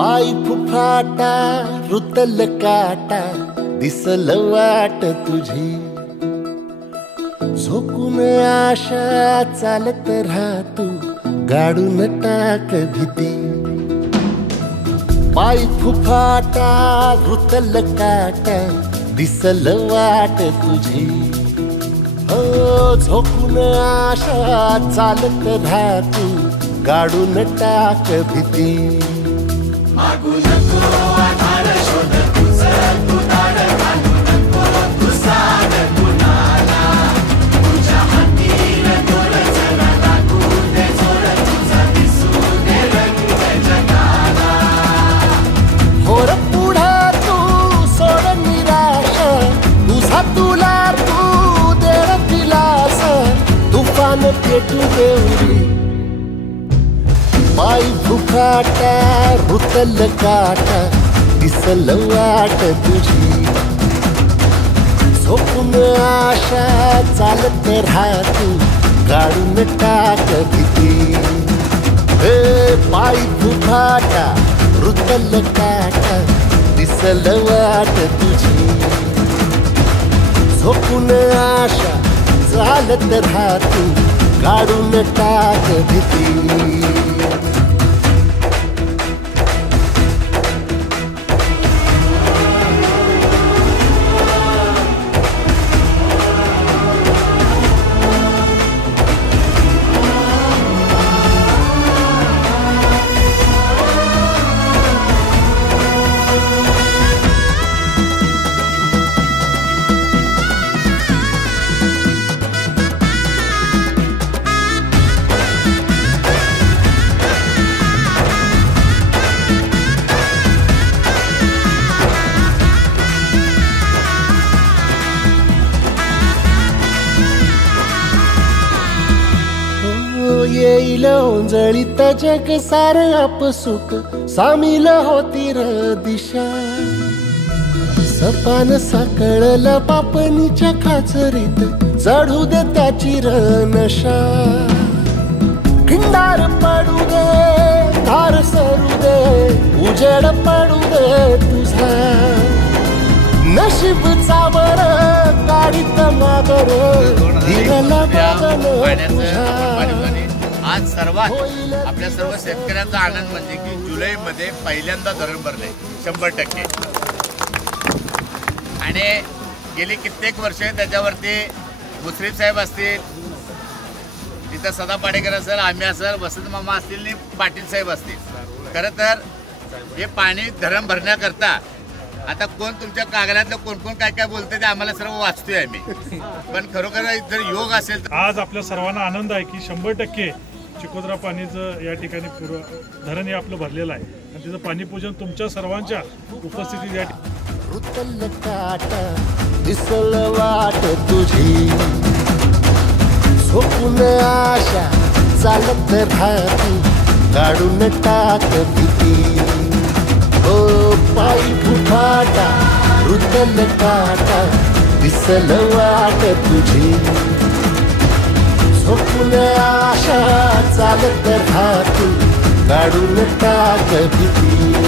पाय फुफाटा रुतल काटा दिसल वाट तुझी झोकून आशा चालत राहतो गाडून टाक भीती पाय फुफाटा रुतल काटा दिसल वाट तुझी हो झोकून आशा चालत राहतो गाडून टाक भीती मागू नको आधार शोध तुझं तू दाड घालू नको तू साड कुणाला तुझ्या हातीन दोर जरा लागू दे जोर तुझा दिसू दे रंग जगाला होर पुढं तू सोड निराश तुझा तुला तू देव दिलास तुफान पेटू देवरी पाय फुफाटा रुतल काटा दिसल वाट तुझी झोपून आशा चालत राहतो गाडून टाक भीती पाय फुफाटा रुतल काटा दिसल वाट तुझी झोपून आशा चालत राहतो गाडून टाक भीती येईल ओंजळीत जग सार आपसुक सामील होती र दिशा सपान साकळल पापणीच्या खाचरीत चढू दे त्याची र नशा खिंडार पडू दे धार सरू दे उजेड पडू दे तुझा नशीब चावर काढीत मागर दिवला बघन तुझा आज सर्वात आपल्या सर्व शेतकऱ्यांचा आनंद म्हणजे की जुलैमध्ये पहिल्यांदा धरण भरले 100%. आणि गेली कित्येक वर्षे त्याच्यावरती मुश्रीफ साहेब असतील, तिथं सदा पाडेकर असेल, आम्ही असेल, वसंत मामा असतील आणि पाटील साहेब असतील. खरं तर हे पाणी धरण भरण्याकरता आता कोण तुमच्या कागदातलं कोण कोण काय काय बोलतं ते आम्हाला सर्व वाचतोय आम्ही. पण खरोखर जर योग असेल तर आज आपल्या सर्वांना आनंद आहे की 100% चिकोद्रा पाणीचं या ठिकाणी धरण हे आपलं भरलेलं आहे आणि तिचं पाणीपूजन तुमच्या सर्वांच्या उपस्थितीत या रुतल काटा दिसल वाट तुझी झोपून आशा चालत राहतो गाडून टाक भीती पाय फुफाटा रुतल काटा दिसल वाट तुझी झोपून आशा चालत राहतो गाडून टाक भीती